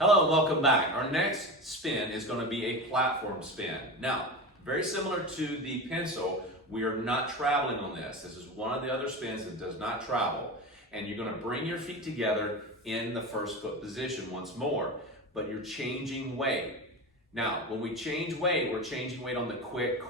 Hello and welcome back. Our next spin is going to be a platform spin. Now, very similar to the pencil, we are not traveling on this. This is one of the other spins that does not travel. And you're going to bring your feet together in the first foot position once more, but you're changing weight. Now, when we change weight, we're changing weight on the quick,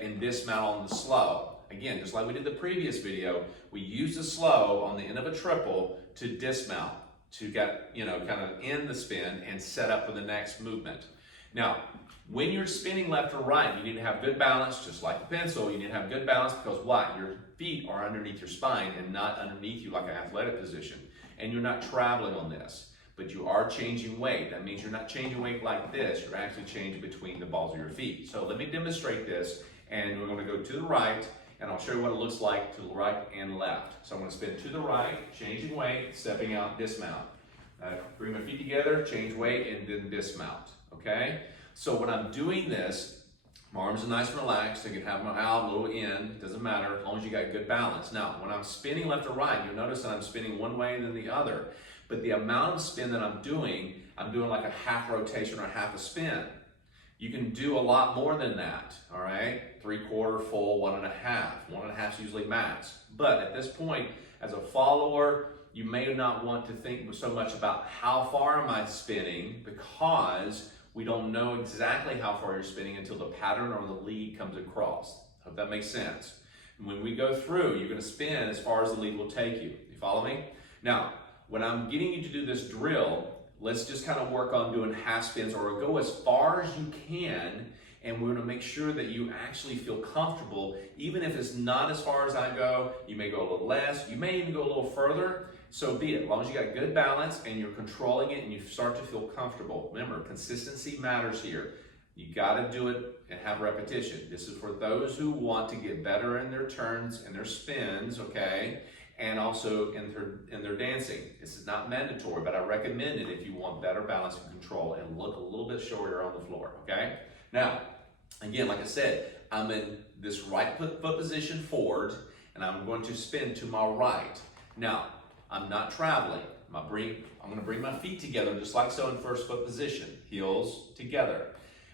and dismount on the slow. Again, just like we did the previous video, we use the slow on the end of a triple to dismount, to get, kind of end the spin and set up for the next movement. Now, when you're spinning left or right, you need to have good balance, just like the pencil. You need to have good balance because what? Your feet are underneath your spine and not underneath you like an athletic position. And you're not traveling on this, but you are changing weight. That means you're not changing weight like this. You're actually changing between the balls of your feet. So let me demonstrate this, and we're going to go to the right, and I'll show you what it looks like to the right and left. So I'm going to spin to the right, changing weight, stepping out, dismount. Bring my feet together, change weight, and then dismount, okay? So when I'm doing this, my arms are nice and relaxed. I can have them out, a little in, doesn't matter, as long as you got good balance. Now, when I'm spinning left or right, you'll notice that I'm spinning one way and then the other. But the amount of spin that I'm doing like a half rotation or half a spin. You can do a lot more than that, all right? 3/4, full, 1.5. 1.5 is usually max. But at this point, as a follower, you may not want to think so much about how far am I spinning, because we don't know exactly how far you're spinning until the pattern or the lead comes across. Hope that makes sense. And when we go through, you're gonna spin as far as the lead will take you. You follow me? Now, when I'm getting you to do this drill, let's just kind of work on doing half spins, or go as far as you can, and we're gonna make sure that you actually feel comfortable. Even if it's not as far as I go, you may go a little less, you may even go a little further, so be it. As long as you got good balance and you're controlling it and you start to feel comfortable. Remember, consistency matters here. You gotta do it and have repetition. This is for those who want to get better in their turns and their spins, okay? And also in their dancing. This is not mandatory, but I recommend it if you want better balance and control and look a little bit showier on the floor, okay? Now, again, like I said, I'm in this right foot position forward, and I'm going to spin to my right. Now, I'm not traveling. I'm gonna bring my feet together just like so in first foot position, heels together.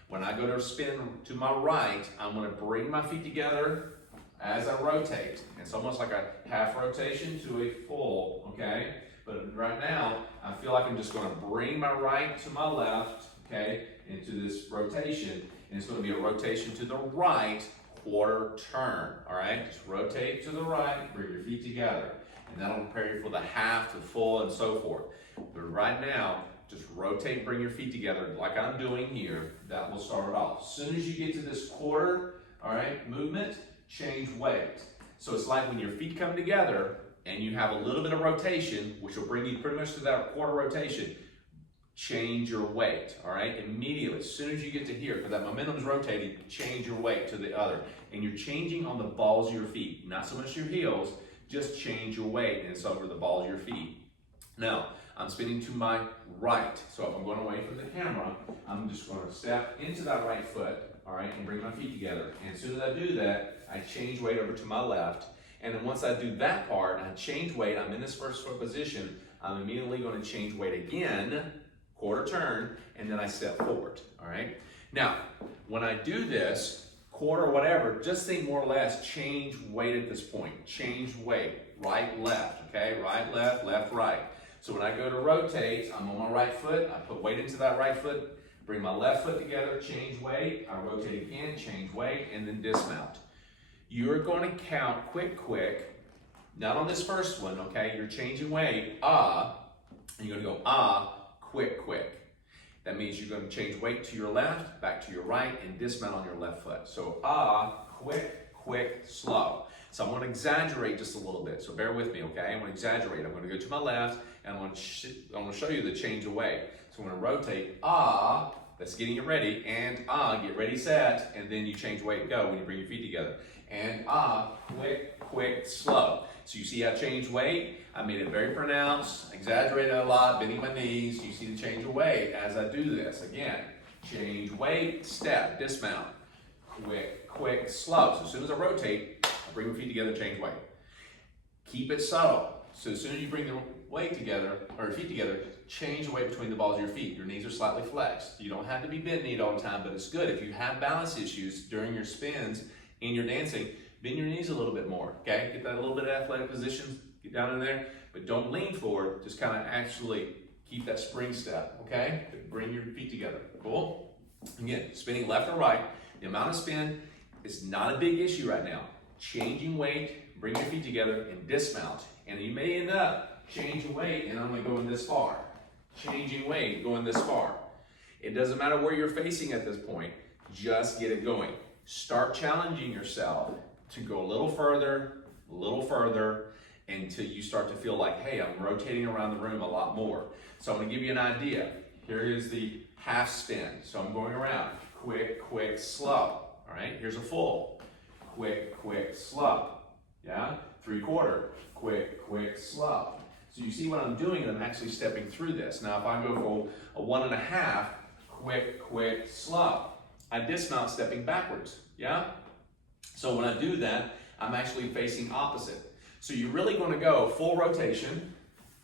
When I go to spin to my right, I'm gonna bring my feet together as I rotate. It's almost like a half rotation to a full, okay? But right now, I feel like I'm just gonna bring my right to my left, okay, into this rotation, and it's gonna be a rotation to the right, quarter turn, all right? Just rotate to the right, bring your feet together, and that'll prepare you for the half, to full, and so forth. But right now, just rotate, bring your feet together like I'm doing here. That will start it off. As soon as you get to this quarter, all right, movement, change weight. So it's like when your feet come together and you have a little bit of rotation, which will bring you pretty much to that quarter rotation, change your weight, all right? Immediately, as soon as you get to here, because that momentum is rotating, change your weight to the other. And you're changing on the balls of your feet, not so much your heels, just change your weight, and it's over the balls of your feet. Now, I'm spinning to my right. So if I'm going away from the camera, I'm just going to step into that right foot, all right, and bring my feet together. And as soon as I do that, I change weight over to my left. And then once I do that part, and I change weight, I'm in this first foot position, I'm immediately going to change weight again, quarter turn, and then I step forward, all right? Now, when I do this, quarter or whatever, just think more or less change weight at this point. Change weight, right, left, okay? Right, left, right. So when I go to rotate, I'm on my right foot, I put weight into that right foot, bring my left foot together, change weight, I rotate again, change weight, and then dismount. You're going to count quick, not on this first one, okay? You're changing weight, and you're going to go quick. That means you're going to change weight to your left, back to your right, and dismount on your left foot. So quick, slow. So I'm going to exaggerate just a little bit, so bear with me, okay? I'm going to exaggerate. I'm going to go to my left, and I'm going to show you the change of weight. So I'm going to rotate, that's getting you ready, and get ready, set, and then you change weight, go when you bring your feet together. And quick, slow. So you see how I changed weight? I made it very pronounced, exaggerated a lot, bending my knees. You see the change of weight as I do this. Again, change weight, step, dismount, quick, slow. So as soon as I rotate, I bring my feet together, change weight. Keep it subtle. So as soon as you bring weight together, or your feet together, change the weight between the balls of your feet. Your knees are slightly flexed. You don't have to be bent kneed all the time, but it's good. If you have balance issues during your spins in your dancing, bend your knees a little bit more, okay? Get that a little bit of athletic position, get down in there, but don't lean forward, just kind of actually keep that spring step, okay? Bring your feet together, cool? Again, spinning left or right, the amount of spin is not a big issue right now. Changing weight, bring your feet together and dismount. And you may end up changing weight and only going this far. Changing weight, going this far. It doesn't matter where you're facing at this point, just get it going. Start challenging yourself to go a little further, until you start to feel like, hey, I'm rotating around the room a lot more. So I'm gonna give you an idea. Here is the half spin. So I'm going around, quick, quick, slow. All right, here's a full. Quick, quick, slow. Yeah, 3/4, quick, quick, slow. So you see what I'm doing, I'm actually stepping through this. Now if I go for a 1.5, quick, quick, slow, I dismount stepping backwards, yeah? So when I do that, I'm actually facing opposite. So you're really gonna go full rotation,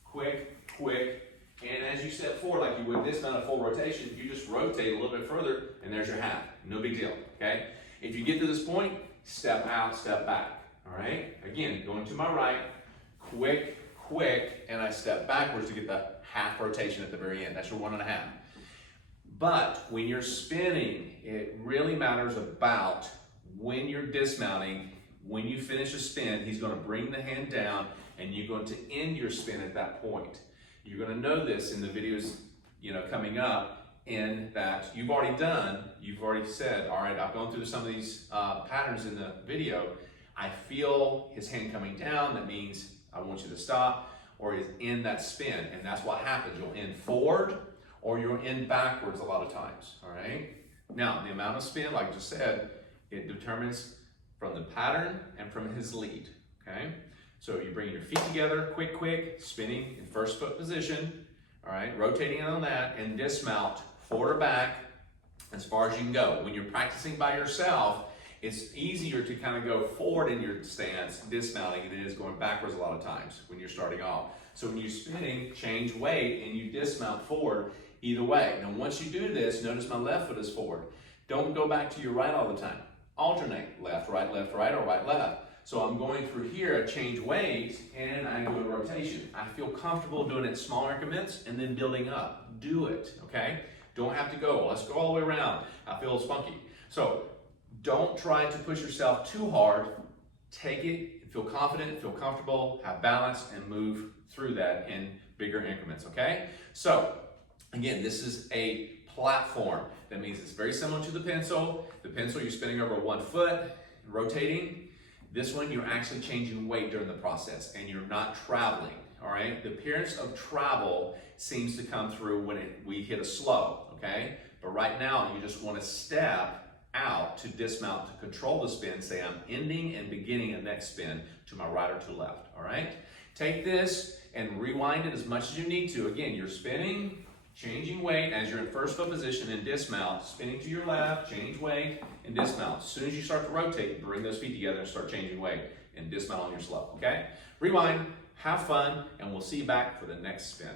quick, quick, and as you step forward, like you would dismount a full rotation, you just rotate a little bit further, and there's your half. No big deal, okay? If you get to this point, step out, step back, all right? Again, going to my right, quick, quick, and I step backwards to get the half rotation at the very end. That's your 1.5. But when you're spinning, it really matters about when you're dismounting. When you finish a spin, he's going to bring the hand down and you're going to end your spin at that point. You're going to know this in the videos, coming up, in that you've already said, all right, I've gone through some of these patterns in the video. I feel his hand coming down. That means I want you to stop, or is in that spin, and that's what happens. You'll end forward or you'll end backwards a lot of times, all right? Now, the amount of spin, like I just said, it determines from the pattern and from his lead, okay? So you bring your feet together, quick, quick, spinning in first foot position, all right? Rotating in on that, and dismount, forward or back, as far as you can go. When you're practicing by yourself, it's easier to kind of go forward in your stance, dismounting, than it is going backwards a lot of times when you're starting off. So when you're spinning, change weight, and you dismount forward either way. Now once you do this, notice my left foot is forward. Don't go back to your right all the time. Alternate, left, right, or right, left. So I'm going through here, I change weight, and I do a rotation. I feel comfortable doing it in small increments and then building up. Do it, okay? Don't have to go, let's go all the way around. I feel spunky. So don't try to push yourself too hard. Take it, feel confident, feel comfortable, have balance, and move through that in bigger increments, okay? So, again, this is a platform. That means it's very similar to the pencil. The pencil, you're spinning over 1 foot, rotating. This one, you're actually changing weight during the process, and you're not traveling, all right? The appearance of travel seems to come through when we hit a slow, okay? But right now, you just want to step out to dismount to control the spin. Say I'm ending and beginning a next spin to my right or to left, all right? Take this and rewind it as much as you need to. Again, you're spinning, changing weight as you're in first foot position and dismount, spinning to your left, change weight, and dismount. As soon as you start to rotate, bring those feet together and start changing weight and dismount on your slow, okay? Rewind, have fun, and we'll see you back for the next spin.